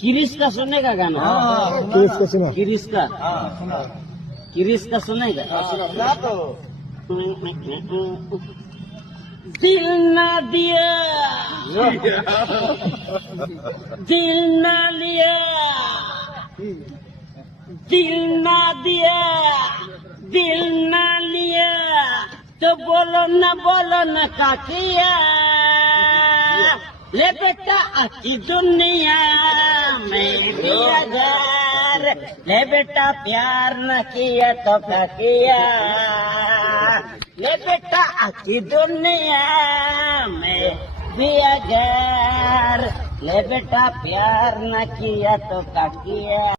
किरिस का सुनेगा गाना? किरिस का सुना। किरिस का? किरिस का सुनेगा? दिल ना दिया, दिल ना लिया, दिल ना दिया, दिल ना लिया, तो बोलो ना का किया। ले बेटा अच्छी दुनिया में भी अगर ले बेटा प्यार न किया तो क्या किया। ले बेटा अच्छी दुनिया में भी अगर ले बेटा प्यार न किया तो क्या किया।